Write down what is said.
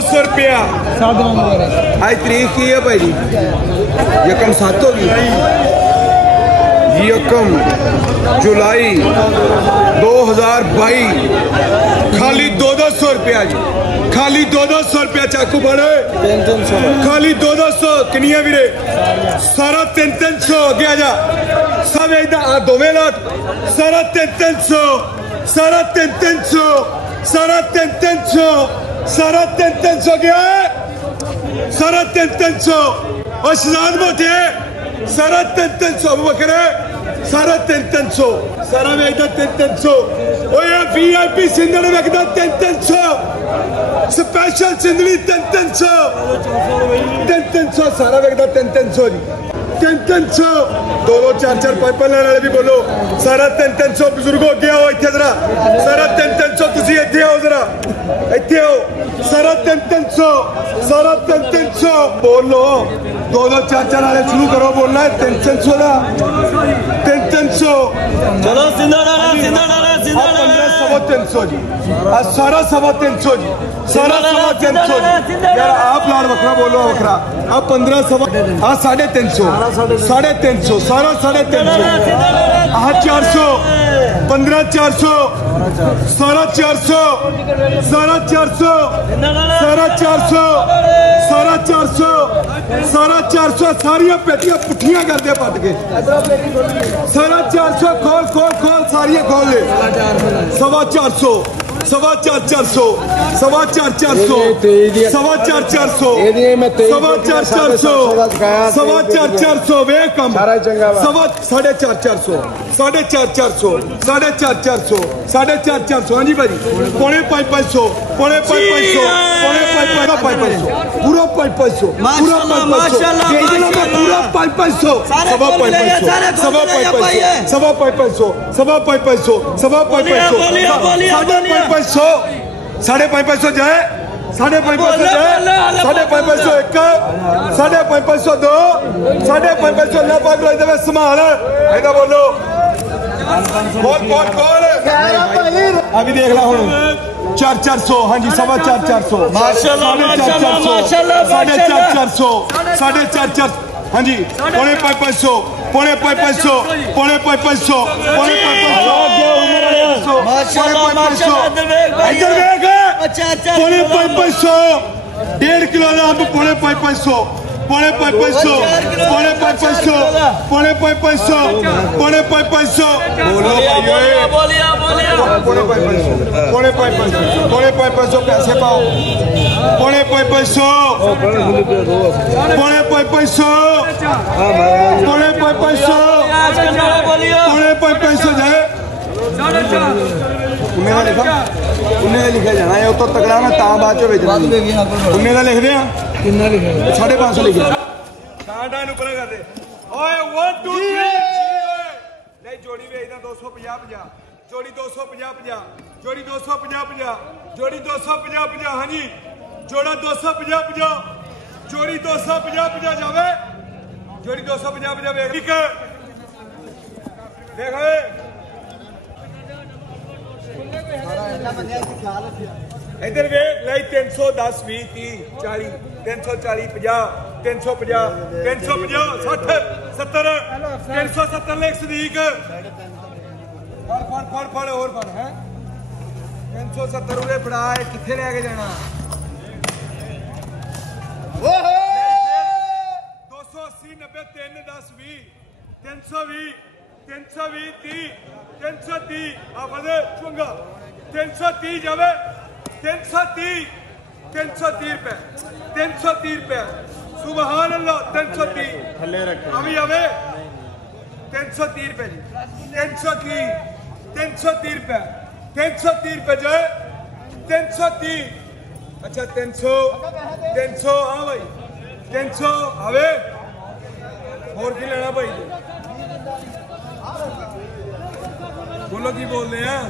200 रुपया। आज तारीख की है भाई जी? यकम 7 होगी, यकम जुलाई 2022। खाली 200 रुपया जी, खाली 200 रुपया। चाकू बड़े खाली 200 किनिया वीरे, सारा 300 अगे आ जा सब एकदम दोवे लाख, सारा 300, सारा 300, सारा 300, सारा 300 गया है, सारा 300 और शहजाद मोटे सारा 300 बकरे, सारा 300, सारा वेचदा 300। VIP सिंधड़ वेचदा 300, स्पेशल सिंधड़ी 300, 300 सारा वेचदा 300 जी, 300। 2 4 4 5 5 वाले भी बोलो, सारा 300। बुजुर्गो अगे आओ इतने जरा, सारा 300 तुसी इतने आओ जरा, इतने आओ, सारा 300, सारा 300 बोलो। 2 2 4 4 वाले शुरू करो बोलना है 300 का, 300। चलो सिंधड़ वाला, सिंधड़ वाला, सिंधड़ वाला 300 जी, सारा 350 जी, सारा 350 जी। यार आप लाड़ बकरा बोलो बकरा, आप 15 350, 350, 350, सारा 350। 400, 15 400, सारा 400, सारा 400, सारा 400, सारा 400, सारा 400। सारिया पेटियां पुठियां कर दे पट के, सारा 400 खोल खोल खोल, सारिया खोल ले। 450, 450, 400, 450, 400, 450, 400, 450 वे कम, 450, 450, 450, 450। हाँ जी भाई, 450, 450, 450, पूरा 500, पूरा 500, पूरा 500, 550 जाए, 550 जाए, 550 एक, 550 2, 550 ला पाक लग जाए संभाल। ऐसा बोलो, कौन कौन कौन अभी देख ला हूँ। 400, हाँ जी 450, माशाल्लाह, माशाल्लाह, माशाल्लाह, 450, 450, हाँ जी 550, 550, 550, 550, माशाल्लाह, माशाल्लाह। इधर देख 550, 1.5 किलो अंब 550, 550, 550, 550, 550। बोलो बोलिया, बोलिया 550 पैसे पाओ, 550, 550 जाए। उन्हें लिखा जाना है तो तगड़ा मैं ता बाद चो बेचना। उन्हें का लिख रहे हैं, कितना लिखा 550 लिखा। साडा नु परे कर दे ओए 1 2 3 नहीं जोड़ी बेचदा 250, जोड़ी 250, जोड़ी 250, जोड़ी 250, हाँ जी जोड़ा 250, जोड़ी 250 जावे, जोड़ी 250 देख देख इधर वे लाई 310 20 30 40 340 50 350 350 60 70 370 लेख सदीक फड़ और फड़ है 370 उरे फड़ा किथे लेके जाना 280 90 3 10 20 320 320 30 330 आवाज चुंगा 330 जावे 330 रुपए 330 रुपए सुभान अल्लाह 330 थल्ले रख अभी आवे 330 रुपए जी 330 रुपए 330 रुपए जो है 330 अच्छा 300 हाँ भाई 300 आवे और की लेना भाई बोलो की बोल रहे हैं